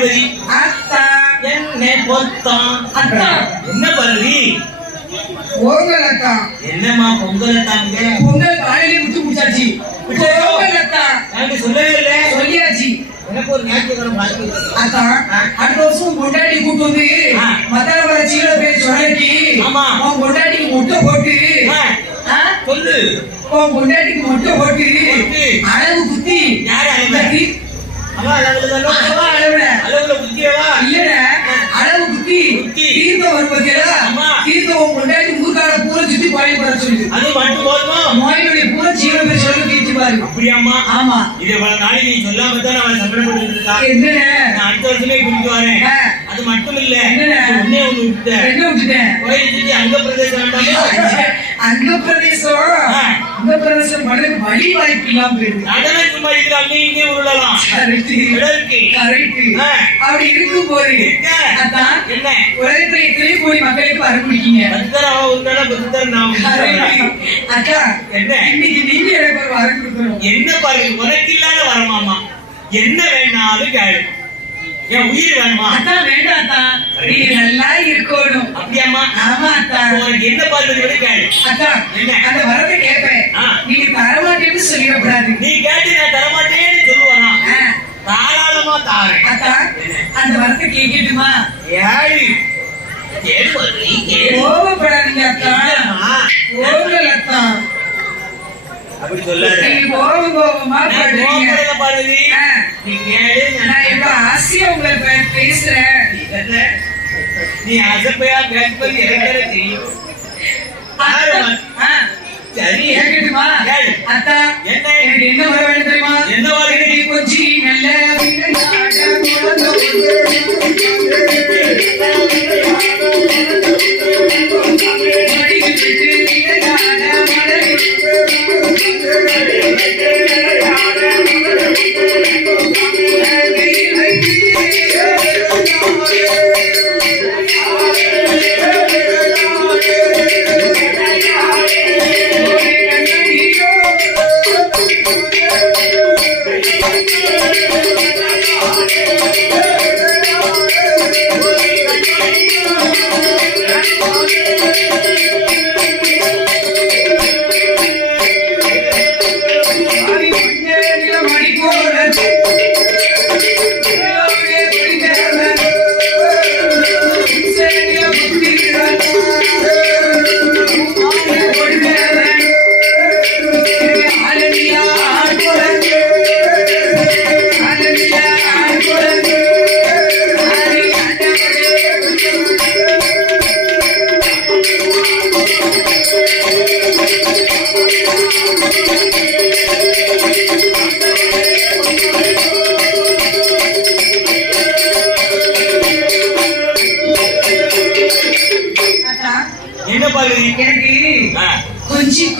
பார்வதி அத்தா என்ன பொத்தம் அத்தா என்ன பார்வதி பொங்கல் அத்தா என்னம்மா பொங்கல் தாங்க பொங்கல் காலையிலே விட்டு முடிச்சாச்சு பொங்கல் அத்தா எனக்கு சொல்லவே இல்லை சொல்லியாச்சு எனக்கு ஒரு ஞாயிற்றுக்கிழமை பாக்கி அத்தா அடுத்த வருஷம் கொண்டாடி கூட்டு வந்து மத்தான வளர்ச்சியில போய் சொல்லி ஆமா உன் கொண்டாடிக்கு முட்டை போட்டு சொல்லு உன் கொண்டாடிக்கு முட்டை போட்டு அளவு குத்தி யாரு அளவு அளவுல குத்தியவா இல்ல அளவு குத்தி தீர்த்தம் வருவதில்ல தீர்த்தம் கொண்டாடி ஊர்கால பூரா சுத்தி கோயில் வர சொல்லு அது மட்டும் போதுமா மோயினுடைய பூரா ஜீவன பேர் சொல்லி தீர்த்து பாரு அப்படியாம்மா ஆமா இதை பல நாளைக்கு நீ சொல்லாம தான் அவன் சங்கடப்பட்டு இருக்கா என்ன நான் அடுத்த வருஷமே கூட்டிட்டு வரேன் அது மட்டும் இல்ல ஒன்னே ஒண்ணு விட்டுட்டேன் என்ன விட்டுட்டேன் கோயில் சுத்தி அங்க பிரதேசம் வேண்டாமா அங்க பிரதேசம் மழை வழி வாய்ப்பு இல்லாம போயிருக்கு நடனே சும்மா இருக்கிற அங்கேயும் இங்கேயும் உருளலாம் அப்படி இருக்கும் போது அதான் என்ன உலகத்துல எத்தனை கோடி மக்களுக்கு வர முடிக்கீங்க அக்கா என்ன இன்னைக்கு நீங்க எனக்கு ஒரு வரம் கொடுக்கணும் என்ன பாருங்க உனக்கு இல்லாத வரமாமா என்ன வேணாலும் கேளு என் உயிர் வேணுமா அக்கா வேண்டாம் அக்கா நீங்க நல்லா இருக்கணும் அப்படியாமா ஆமா அக்கா உனக்கு என்ன பாருங்க கேளு அக்கா என்ன அந்த வரத்தை கேட்பேன் நீங்க தரமாட்டேன்னு சொல்லிடக்கூடாது நீ கேட்டு நான் தரமாட்டேன்னு சொல்லுவானா தாராளமா தாரேன் அக்கா அந்த வரத்தை கேட்கட்டுமா ஏழு கோபப்படாதீங்க அக்கா கோபல் அக்கா அப்படி சொல்லாத கோபமா பாருங்க நீ கேளு நான் எவ்வளவு ஆசையா உங்களை பேசுறேன் நீ அசப்பையா பேசுவது எனக்கு தெரியும் சரி கேட்கட்டுமா அக்கா எனக்கு என்ன வர வேண்டும் தெரியுமா என்ன வர கொஞ்சம் நல்ல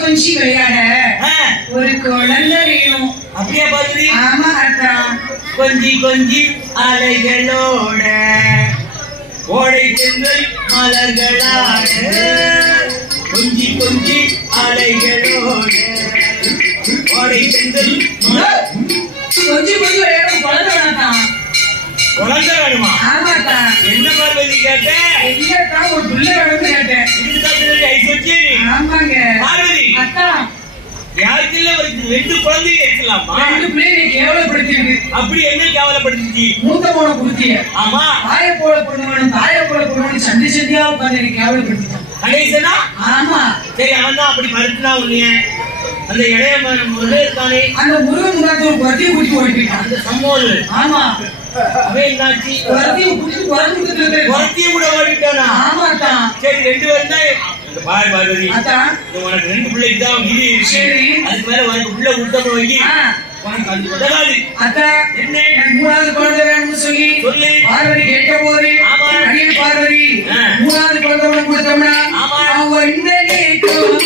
கொஞ்சி விளையாட ஒரு குழந்தை வேணும் அப்படியே பாருங்க ஆமா அக்கா கொஞ்சி கொஞ்சி அலைகளோட ஓடை செங்கல் மலர்களாட கொஞ்சி கொஞ்சி அலைகளோட ஓடை செங்கல் கொஞ்சி கொஞ்சி விளையாட குழந்தை வேணாம் குழந்தை வேணுமா ஆமாக்கா என்ன பார்வதி கேட்டேன் எங்கக்கா ஒரு பிள்ளை வேணும்னு கேட்டேன் இதுதான் ஐஸ் வச்சு ஆமாங்க பார்வதி அக்கா யாருக்கு இல்ல ஒரு 2 குழந்தைங்க இருக்கலாமா 2 பிள்ளைங்க கேவலப்படுத்திருக்கு அப்படி என்ன கேவலப்படுத்தி மூத்த போன குடுத்திய ஆமா தாய போல பொண்ணு தாய போல பொண்ணு சண்டி சண்டியா உட்கார்ந்து கேவலப்படுத்திட்டான் கணேசனா ஆமா சரி அவன் தான் அப்படி மறுத்துனா உன்னைய அந்த இளைய முருகன் இருக்கானே அந்த முருகன் முன்னாடி ஒரு குழந்தைய குடிச்சு ஓடிட்டான் அந்த சம்மோல் ஆமா அவன் என்னாச்சு குழந்தைய குடிச்சு குழந்தைய கூட ஓடிட்டானா ஆமாக்கா சரி 2 பேரும் தான் பாரு பார்வதி உனக்கு 2 பிள்ளைக்கு தான் இது சரி அதுக்கு மேல உனக்கு பிள்ளை விட்டோம் வைக்கி உனக்கு அது உதவாது அக்கா என்ன 3வது குழந்தை வேணும்னு சொல்லி பார்வதி கேட்ட போது அடியன் பார்வதி 3வது குழந்தை உனக்கு கொடுத்தோம்னா அவன் இந்த நேக்கும்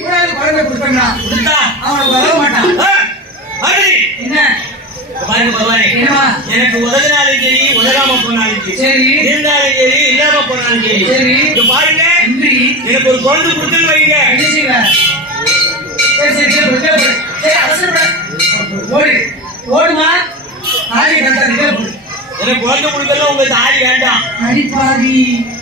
மூணாவது குழந்தை கொடுத்தோம்னா கொடுத்தா அவனுக்கு வர மாட்டான். மறுபடி என்ன பாருங்க பகவானே, என்னவா? எனக்கு உதவினாலும் சரி உதவாம போனாலும் சரி, சரி இருந்தாலும் சரி இல்லாம போனாலும் சரி, சரி. இங்க பாருங்க, நன்றி. எனக்கு ஒரு குழந்தை கொடுத்துன்னு வைங்க. என்ன செய்வ? சரி சரி சரி போடு, போடு. சரி அவசரப்பட ஓடு ஓடுமா ஆடி கட்டாது. எனக்கு குழந்தை கொடுக்கல, உங்க தாலி வேண்டாம். அடிப்பாவி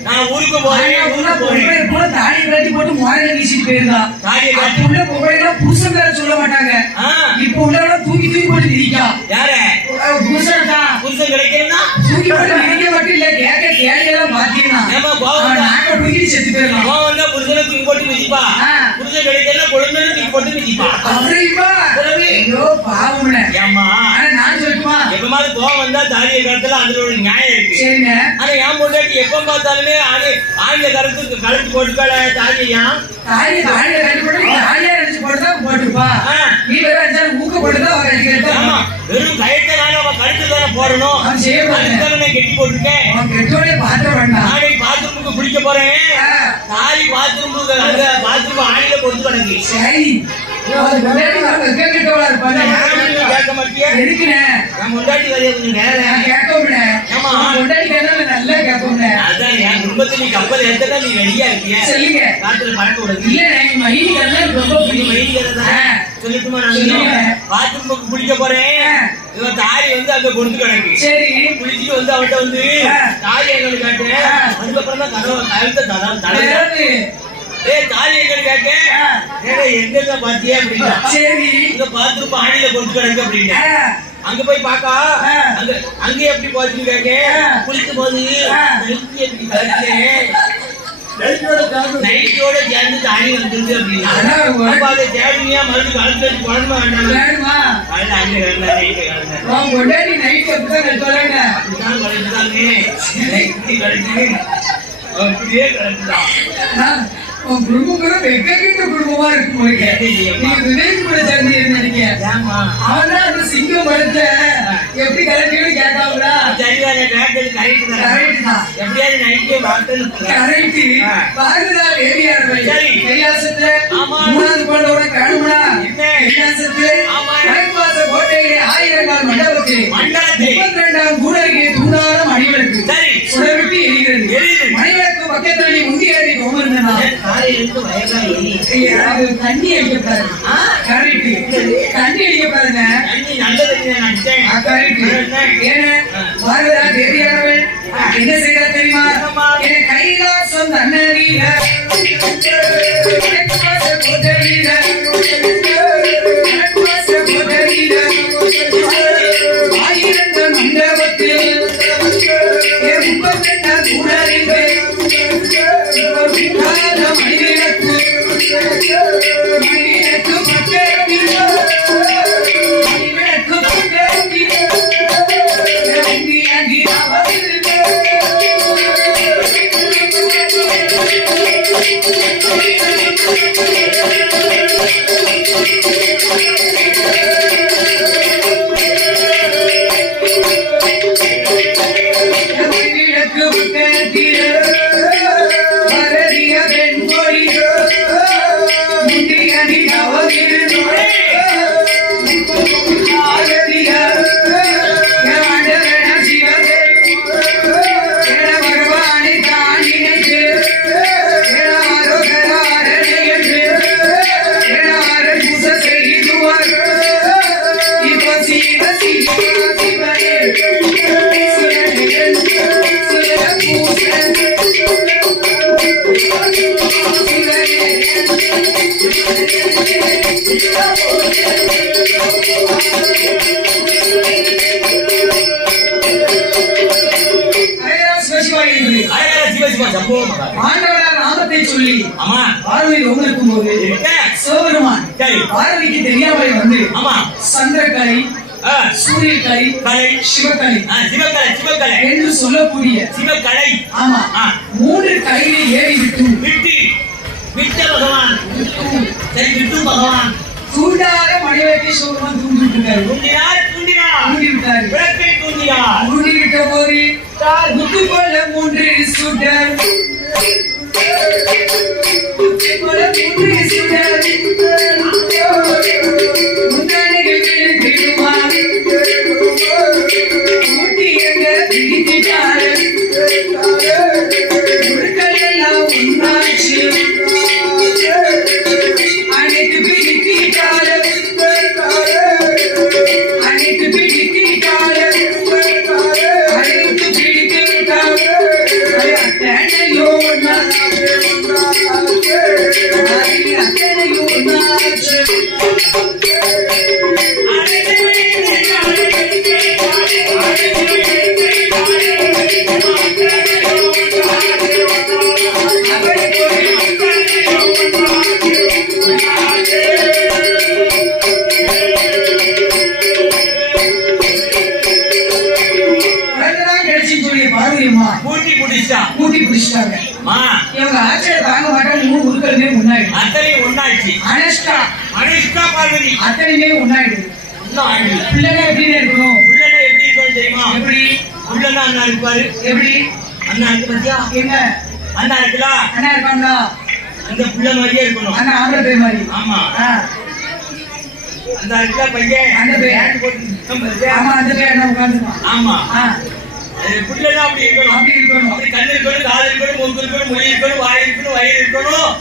நான் ஊருக்கு போறேன், ஊருக்கு போறேன். தாடி கட்டி போட்டு முறையில வீசிட்டு போயிருந்தா. தாலியை அப்ப கட்டி உள்ள புகழையெல்லாம் புருஷன் பேர சொல்ல மாட்டாங்க. இப்ப உள்ளவங்க தூக்கி தூக்கி போட்டு மிதிக்கா. யார புருஷன் தான் புருஷன் கிடைக்கலன்னா தூக்கி போட்டு மிதிக்க மட்டும் இல்ல, கேட்க தேடியெல்லாம் பாத்தீங்கன்னா ஏமா கோவம் நாக்க தூக்கி செத்து போயிடலாம். கோவம் வந்தா புருஷனை தூக்கி போட்டு மிதிப்பா, புருஷன் கிடைக்கல குழந்தை தூக்கி போட்டு மிதிப்பா. அப்படிப்பா ஐயோ பாவம்ல. ஏம்மா, ஆனா நான் சொல்லட்டுமா? எப்பமாவது கோவம் வந்தா தாலியை கருத்துல அதுல ஒரு நியாயம் இருக்கு. சரிங்க. ஆனா என் பொண்டாட்டி எப்ப பார்த்தாலுமே ஆண்ட கருத்து கழுத்து போட்டுக்கால தாலியா தாலியை கட்டி போட்டு தாலியா நினைச்சு போட்டுதான் போட்டுப்பா. நீ வேற அஞ்சாலும் ஊக்க போட்டுதான் அவர் ஆமா, அடிக்கிறேன். வெறும் கயத்தினால அவ கழுத்து தானே போடணும். அவன் செய்ய மாட்டேன். அதுக்காக நான் கெட்டி போட்டுருக்கேன். அவன் பெற்றோரே பாத்திர வேண்டாம். நாளை பாத்ரூமுக்கு குளிக்க போறேன். தாலி பாத்ரூமுக்கு அந்த பாத்ரூம் ஆணில பொறுத்து கிடக்கு. சரி அது முன்னாடி நான் கேட்கவா இருப்பாங்க. கேட்க மாட்டியா? எதுக்குண்ணே? என் முண்டாட்டி வரைய கொஞ்சம் நேரம். நான் கேட்கவும்ண்ணே. ஆமா. முன்னாடி கேட்டா நல்லா கேட்போம்ண்ணே. அதான் என் குடும்பத்துல நீ கப்பல் ஏத்தா நீ ரெடியா இருக்கிய. சொல்லுங்க. காத்துல பறக்க விடுது. இல்லண்ணே, எங்க மயிலுக்கு எல்லாம் ரொம்ப நீ பிடிக்கும். மயிலிக்கிறதா? சொல்லட்டுமா? சொல்லுங்க. நான் பாத்ரூமுக்கு குளிக்க போறேன். இவன் தாலி வந்து அங்க கொடுத்து கிடக்கு. சரி குளிச்சுட்டு வந்து அவட்ட வந்து தாலி எங்களுக்கு காட்டுறேன். அதுக்கப்புறம் தான் கதவை கழுத்த தலை தாலி எங்களுக்கு கேட்க எங்க பாத்தியா அப்படின்னா சரி இங்க பாத்ரூம் ஆணில கொடுத்து கிடக்கு அப்படின்னு அங்க போய் பாக்கா அங்க எப்படி போச்சுன்னு கேட்க குளிக்கும் போது நைட்டி எப்படி கலக்கிறேன் நைட்டியோட சேர்ந்து தாலி வந்துருக்கு அப்படின்னா அப்ப அதை தேடினியா மறுபடியும் கலந்து வச்சு குழம்பு வேண்டாம் வேணுமா? அதுல அங்க கிடந்தா நைட்டு கிடந்தேன் உன் முன்னாடி நைட் அப்படிதான் சொல்லுங்க. அப்படிதான் கலந்துதாங்க நைட்டி கலந்து அப்படியே கலந்துதான் உன் குடும்பம் கூட வெக்கக்கிட்ட குடும்பமா இருக்கு உங்களுக்கு. நீங்க விவேக் கூட சேர்ந்து நினைக்க அவன் தான் அந்த சிங்கம் படத்தை எப்படி கலட்டின்னு கேட்டாங்களா? சரிதானே கேட்டது கரெக்ட் தான். கரெக்ட் தான். எப்படியாவது நைட்டே வார்த்தை கரெக்ட். பாரதியார் ஏரியார்கள் சரி. கைலாசத்துல ஆமா. மூணாவது குழந்தையோட காணுமா? என்ன? கைலாசத்துல ஆமா. வடக்குவாச கோட்டையிலே 1000 கால் மண்டபத்தில் மண்டலத்தில் 32ஆம் கூடருக்கு தூணான மணிவிளக்கு சரி சுடர்விட்டு எரிகிறது. எரியுது. மணிவிளக்கு பக்கத்துல நீ முந்தி ஏறி கோமர்ந்தனா காலையிலிருந்து வயதா எரி அது தண்ணி அடிக்கப்பாரு. கரெக்ட். தண்ணி அடிக்கப்பாருங்க. தண்ணி நல்லது நினைச்சேன். கரெக்ட். ஏன்னா பாரதியார் தேவியானவள் என்ன செய்யறா தெரியுமா? என் கைலாசம் தன்னறியில ஆயிரங்கள் மண்டபத்தில் என் 32ஆம் கூடரில் மணிவிளக்கு மணிவிளக்கு பக்கத்தில் மணிவிளக்கு பக்கத்தில் அங்கி அங்கி மணிவிளக்கு பக்கத்தில் மரதிய பெண் பொறி முந்தி அடி நவகிருந்த ஆண்டவரார் நாமத்தை சொல்லி ஆமா பார்வையில் உங்களுக்கும் போது சிவபெருமான் பார்வைக்கு தெரியாமல் வந்து ஆமா சந்திரக்கலை சூரியக்கலை கலை சிவக்கலை சிவக்கலை சிவக்கலை என்று சொல்லக்கூடிய சிவக்கலை ஆமா 3 கலையிலே ஏறி விட்டு விட்ட பகவான் சரி விட்டு பகவான் தூண்டாத மணிவெட்டி சிவபெருமான் தூண்டி விட்டாரு. தூண்டினார் தூண்டி விட்டாரு. விளக்கை தூண்டினார். தூண்டி இருக்க போது முத்து போல 3 சுடர் முத்து போல 3 சுடர் முந்தானைகள் விழுந்திடுமா ஊட்டி எங்க பிடித்திட்டாரு முழுக்கள் எல்லாம் உண்டாச்சு அனைத்து பிடித்திட்டாரு அனைத்து பிடித்திட்டாரு அனைத்து பிடித்திட்டாரு அத்தனையோ அத்தனையோ பூட்டி புடிச்சா ஊட்டி பிடிச்சிட்டாங்க இவங்க ஆட்சியை தாங்க மாட்டாங்க 3 உருக்களுமே முன்னாடி அத்தனை ஒன்னாச்சு அனுஷ்கா அனுஷ்கா பார்வதி அத்தனையுமே ஒன்னாயிடுது பிள்ளைங்க எப்படி இருக்கணும் உள்ளன எப்படி இருக்கணும் தெரியுமா எப்படி உள்ளன அண்ணா இருப்பாரு எப்படி அண்ணா இருக்கு பத்தியா எங்க அண்ணா இருக்குதா அண்ணா இருக்காங்களா அந்த புள்ள மாதிரியே இருக்கணும் அண்ணா ஆம்பளை பேர் மாதிரி ஆமா ஆ, அந்த இருக்குதா பையன் அந்த பையன். பேண்ட் போட்டு நிற்கும் பாத்தியா? ஆமா அந்த பேர் என்ன உட்காந்துருப்பான் ஆமா ஆ, புள்ளனா அப்படி இருக்கணும் அப்படி இருக்கணும் அப்படி கண்ணு இருக்கணும் காது இருக்கணும் மூக்கு இருக்கணும் மொழி இருக்கணும் வாய் இருக்கணும் வயிறு இருக்கணும்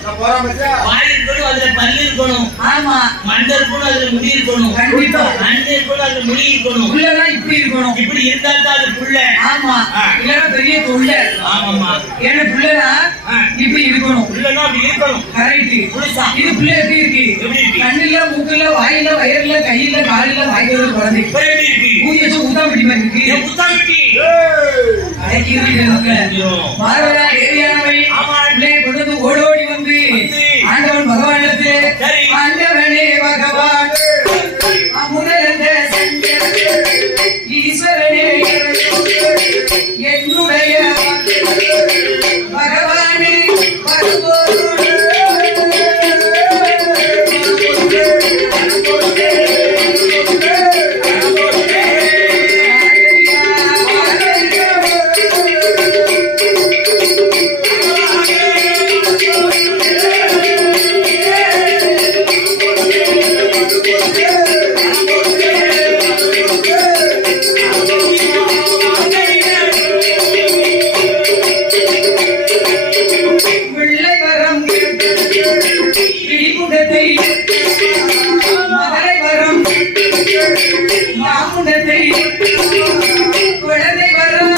வாய் இருக்கணும் அதுல பல்லு இருக்கணும் ஆமா மண்டை இருக்கணும் அதுல முடி இருக்கணும் கண்டிப்பா. மண்டை இருக்கணும் அதுல முடி இருக்கணும் புள்ளதான் இப்படி இருக்கணும் இப்படி இருந்தா தான் அது புள்ள ஆமா ஆ. இல்லன்னா பெரிய தொல்லை ஆமாமா ஏன்னா புள்ளதான் ஆ. இப்படி இருக்கணும் புள்ளனா அப்படி இருக்கணும் கரெக்ட் புதுசா இது பிள்ளை எப்படி இருக்கு எப்படி இருக்கு? கண்ணுல மூக்குல வாயில வயர்ல கையில காலில வாய்க்கிறது குழந்தை இப்ப எப்படி இருக்கு ஊதி வச்சு ஊத்தாம்பட்டி மாதிரி இருக்கு என் புத்தாமிட்டி அடக்கி இருக்கு நமக்கு. பார்வதா தேவியானவை ஆமா. பிள்ளையை கொண்டு வந்து ஓடோடி வந்து ஆண்டவன் பகவானிடத்திலே சரி. ஆண்டவனே பகவான் அமுதந்த ஈஸ்வரனே என்னுடைய பகவானே வெள்ளவரம் இடிமுகத்தை மகளை வரம் மாமுகத்தை குழந்தை வரம்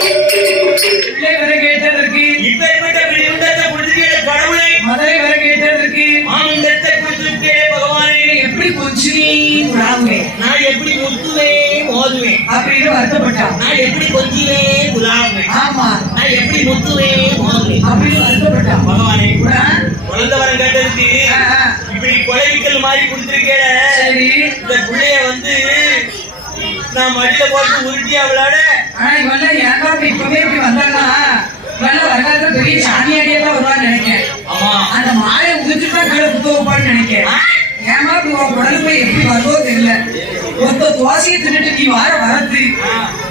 பிள்ளை வர கேட்டதற்கு இப்பேற்பட்ட விழுந்தத்தை கொடுத்துட்டே கடவுளை மதுரை வர கேட்டதற்கு ஆனந்தத்தை கொடுத்துட்டே பகவானே எப்படி கொஞ்சி விடாமே நான் எப்படி முத்துவேன் மோதுவேன் அப்படின்னு வருத்தப்பட்டான் நான் எப்படி கொஞ்சுவேன் குலாவுவேன் ஆமா நான் எப்படி முத்துவேன் மோதுவேன் அப்படின்னு வருத்தப்பட்டான் பகவானே ஆ, குழந்தை வரம் கேட்டதுக்கு ஆ, ஆ. இப்படி கொலைவிக்கல் மாதிரி கொடுத்துருக்கேன் சரி இந்த பிள்ளைய வந்து நான் மடியில போட்டு உருட்டியா விளையாட ஆனா இவெல்லாம் ஏன்டா இப்பவே இப்படி வந்தான்னா இவெல்லாம் வருங்காலத்துல பெரிய சாமியாடியே தான் வருவான்னு நினைக்கிறேன் ஆமா அந்த மாலை உதிச்சுட்டா கீழே குத்த வைப்பான்னு நினைக்கிறேன் ஏமா இப்படி உன் குடல் போய் எப்படி வருதோ தெரியல ஒருத்த துவாசியை தின்னுட்டு நீ வார வரது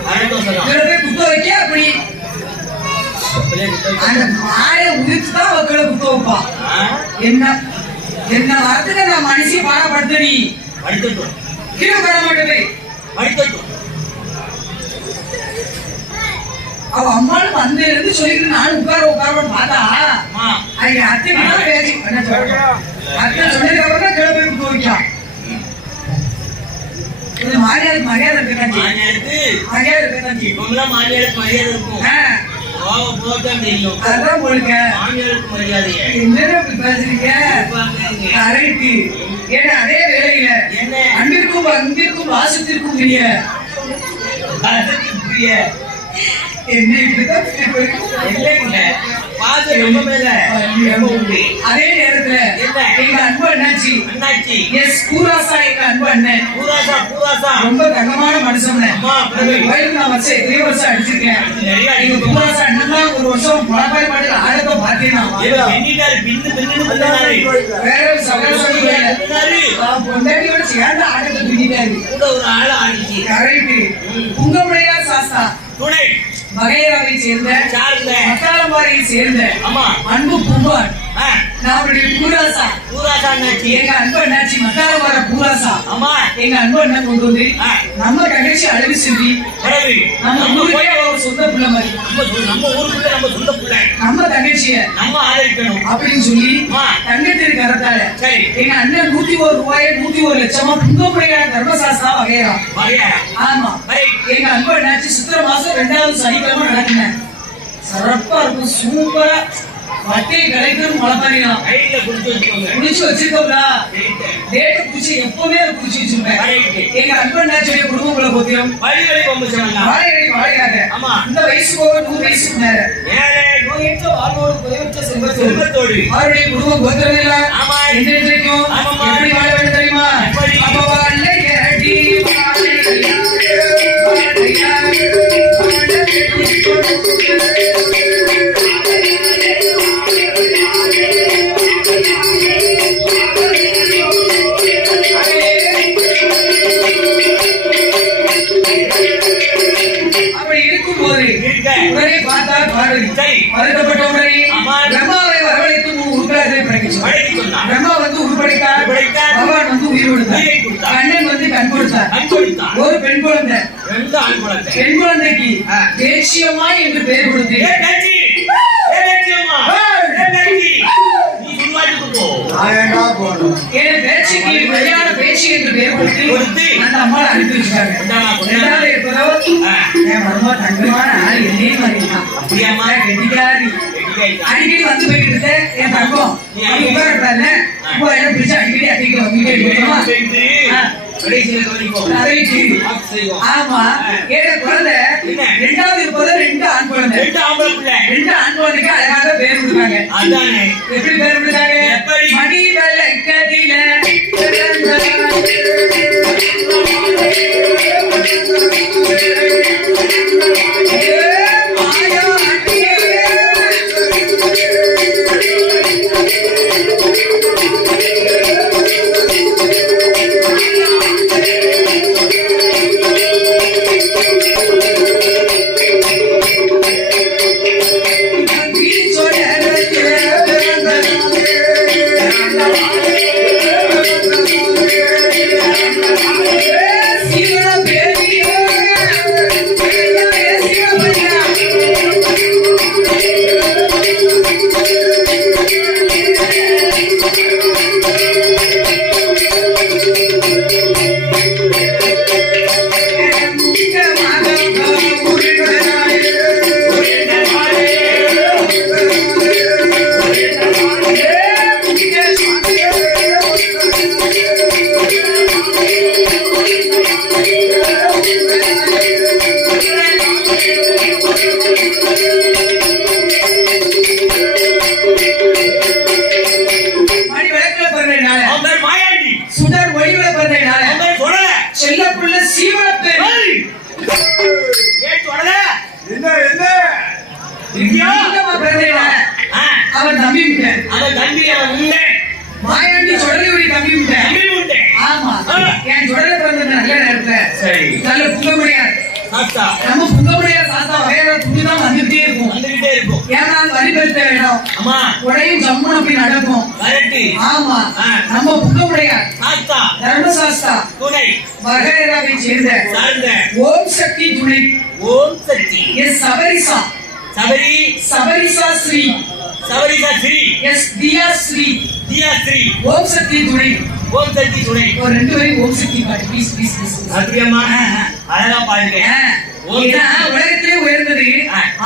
அரட்டும் சொல்லலாம் கீழே போய் குத்த வைக்க அப்படி அந்த மாலை உதிச்சு தான் அவ கீழே குத்த வைப்பான் என்ன என்ன வரத்துக்கு நான் மனுஷி பாடப்படுத்த நீ அடுத்தட்டும் கீழே வர மாட்டேன் அடுத்தட்டும் அவ அம்மாளும் வந்து இருந்து சொல்லிட்டு நானும் உட்காரன்னு பார்த்தா அம்மா அது அத்தை தான் பேசி என்ன சொல்றேன் அத்தை சொன்னதுக்கு அப்புறம் தான் கிளம்பி போய்க்கலாம் இது மரியாதை இருக்கா மாநிலத்து மரியாதை இருக்கா இப்பெல்லாம் மாநிலத்துக்கு மரியாதை இருக்கும் போக போதான் தெரியும் அதான் உங்களுக்கு மாநிலத்துக்கு மரியாதையை என்ன இப்படி பேசுறீங்க கரெக்ட் ஏன்னா அதே வேலையில என்ன அன்பிற்கும் வாசத்திற்கும் பிரிய என்ன இப்படிதான் பேசுறீங்க? இல்லைங்க. பாசம் ரொம்ப மேல ரொம்ப உண்டு. அதே நேரத்துல என்ன? எங்க அன்பு அண்ணாச்சி அண்ணாச்சி எஸ் பூராசா எங்க அன்பு அண்ணன் பூராசா ரொம்ப தங்கமான மனுஷன். அம்மா, கோயிலுக்கு நான் வச்சு எத்தனை வருஷம் அடிச்சிருக்கேன். நிறைய எங்க பூராசா அண்ணன் தான் ஒரு வருஷம் முளப்பாய் மாட்டில் ஆழத்தை பார்த்தேன். இவர் எண்ணிட்டாரு, பின்னு பின்னு பண்ணாரு. வேற ஒரு சகோதரன் பொண்டாட்டியோட சேர்ந்து ஆழத்தை பிடிக்காரு. கூட ஒரு ஆள் ஆடிச்சு. கரெக்ட். புங்கமடையா சாஸ்தா துணை வகையறாவை சேர்ந்த சார்ந்த மத்தாளம்பாறையை சேர்ந்த ஆமா அன்பு பூம்பான் ஆ, நம்முடைய பூராசா பூராசா அண்ணாச்சி. எங்க அன்பு அண்ணாச்சி மத்தாளம்பாறை பூராசா ஆமா எங்க அன்பு அண்ணன் கொண்டு வந்து ஆ, நம்ம தங்கச்சி அழகு செஞ்சு வரவு. நம்ம நம்ம ஊருக்கே போய் ஒரு சொந்த பிள்ளை மாதிரி நம்ம ஊருக்குள்ள நம்ம சொந்த பிள்ளை நம்ம தங்கச்சிய நம்ம ஆதரிக்கணும். அப்படின்னு சொல்லி ஆ. தங்கத்திற்கு கரத்தால சரி எங்க அண்ணன் 101 ரூபாய் 101 லட்சமா புங்கமுறையா தர்மசாஸ்திரா வகையறா. வகையா ஆமா ரைட். எங்க அன்பு அண்ணாச்சி சித்திரை மாசம் 2வது சனிக்கிழமை நடக்குங்க. சிறப்பா இருக்கும், சூப்பரா வட்டை கிடைக்கும் முளைப்பாரினா கையில குடுத்து வச்சுக்கோங்க. குடிச்சு வச்சிருக்கோம்ல. ரைட். டேட்டு குடிச்சு எப்பவுமே அதை குடிச்சு வச்சிருப்பேன். ரைட். எங்க அன்பு அண்ணாச்சியுடைய குடும்பங்களை பத்தியும் வழி வழி பொம்பச்சவங்க. வாழையாக ஆமா. இந்த வயசு போக 100 வயசுக்கு மேல ஏழை நோயற்ற வாழ்வோடு குறைவற்ற செல்வத்தோடு செல்வத்தோடு அவருடைய குடும்பம் கோத்திரம் எல்லாம் ஆமா. என்றைக்கும் ஆமாம்மா. எப்படி வாழ வேண்டும் தெரியுமா? எப்படி? அப்ப வாழையடி வாழையாக, அப்படி இருக்கும்போது இருக்க. உடனே பார்த்தா பார்வதி சரி. வருத்தப்பட்ட உடனே ஆமா. பிரம்மாவை வரவழைத்து 3 உருப்படாதே படைக்க வழக்கி சொன்னார். பிரம்மா வந்து உருப்படைத்தார், உருப்படைத்தார். பகவான் வந்து உயிர் கொடுத்தார், உயிரை கொடுத்தார். கண்ணன் வந்து கண் கொடுத்தார். கண் கொடுத்தார். ஒரு பெண் குழந்தை, 2 ஆண் குழந்தை. பெண் குழந்தைக்கு ஆ. தேசியமா என்று பெயர் கொடுத்து ஏ பேச்சி, ஏ பேச்சியம்மா, ஏ பேச்சி, நீ சுருவாட்டி கொடுப்போ. என் பேச்சுக்கு கல்யாண பேச்சு என்று பெயர் கொடுத்து கொடுத்து அந்த அம்மாவை அனுப்பி வச்சுட்டாங்க. இந்தாம்மா, கொண்டாங்க. 2வது இருப்பதோ ஆ, என் மருமக தங்கமான ஆள் என்னையே மாதிரி தான். அப்படியாம்மா? கெட்டிக்காரி. வெட்டிக்காரிதான். அடிக்கடி வந்து போயிட்டு இருந்த என் தங்கம் நீ உட்காரக்கூடாதுன்னு இப்போ என்ன பிடிச்சா அடிக்கடி அடிக்கடி வந்துட்டே இருக்கணுமா? போயிட்டு ஆ. கடைசியில கவனிப்போம். கரெக்ட். வாக்கு செய்வோம். ஆமா. ஏன் குழந்தை என்ன? 2வது இருப்பது 2 ஆண் குழந்தை. 2 ஆம்பளை பிள்ளை. 2 ஆண் குழந்தைக்கு அழகாக பேர் கொடுத்தாங்க. அதானே. எப்படி பேர் கொடுத்தாங்க? எப்படி? மணி விளக்கதில சுடர் ஒளிவில பிறந்தனால செல்லப்புள்ள சீவன பேர் பிறந்தனால அவன் தம்பி விட்டான். மாயாண்டி சுடலை தம்பி விட்டான். ஆமா. என் சுடலை பிறந்த நல்ல நேரத்துல நல்ல புங்கமுடையார் நம்ம புங்கமுடையார் சாஸ்தா வகையான துணிதான் வந்துகிட்டே இருக்கும். ஏன்னா அந்த வரிபெருத்த இடம் உடையும் ஜம்முன் அப்படி நடக்கும். ஆமா. நம்ம புங்கமுடையார் தர்மசாஸ்தா வகையராவை சேர்ந்த ஓம் சக்தி துணை எஸ் சபரிசா ஸ்ரீ எஸ் தியா ஸ்ரீ ஓம் சக்தி துணை ஒரு 2 பேரும் ஓம் சக்தி பாட்டு ப்ளீஸ். அழகா பாருங்க. உலகத்திலே உயர்ந்தது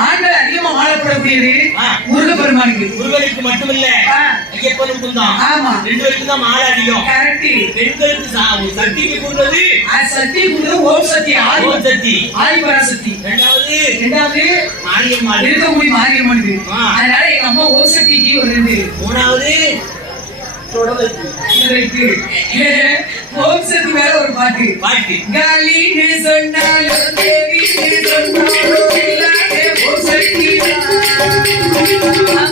ஆண்கள் அதிகமா வாழ சொல்லப்படக்கூடியது ஆ. முருகப்பெருமானுக்கு. முருகனுக்கு மட்டுமில்ல ஆ. ஐயப்பனுக்கும் தான். ஆமா. 2 பேருக்கும் தான் மாலை அதிகம். கரெக்ட். பெண்களுக்கு சக்திக்கு கூடுறது சக்தி கொடுத்தது ஓம் சக்தி, ஆதி ஓம் சக்தி. பராசக்தி. ரெண்டாவது ரெண்டாவது மாரியம்மாள். இருக்கக்கூடிய மாரியம்மனுக்கு. ஆ. அதனால எங்க அம்மா ஓம் சக்திக்கு ஒரு 2. மூணாவது தொடர்ந்து இருக்கு. ஓம் சக்தி மேல ஒரு பாட்டு. பாட்டு. காலின்னு சொன்னாலும் தேவின்னு சொன்னாலும் எல்லாமே ஓம் சக்தி தான்.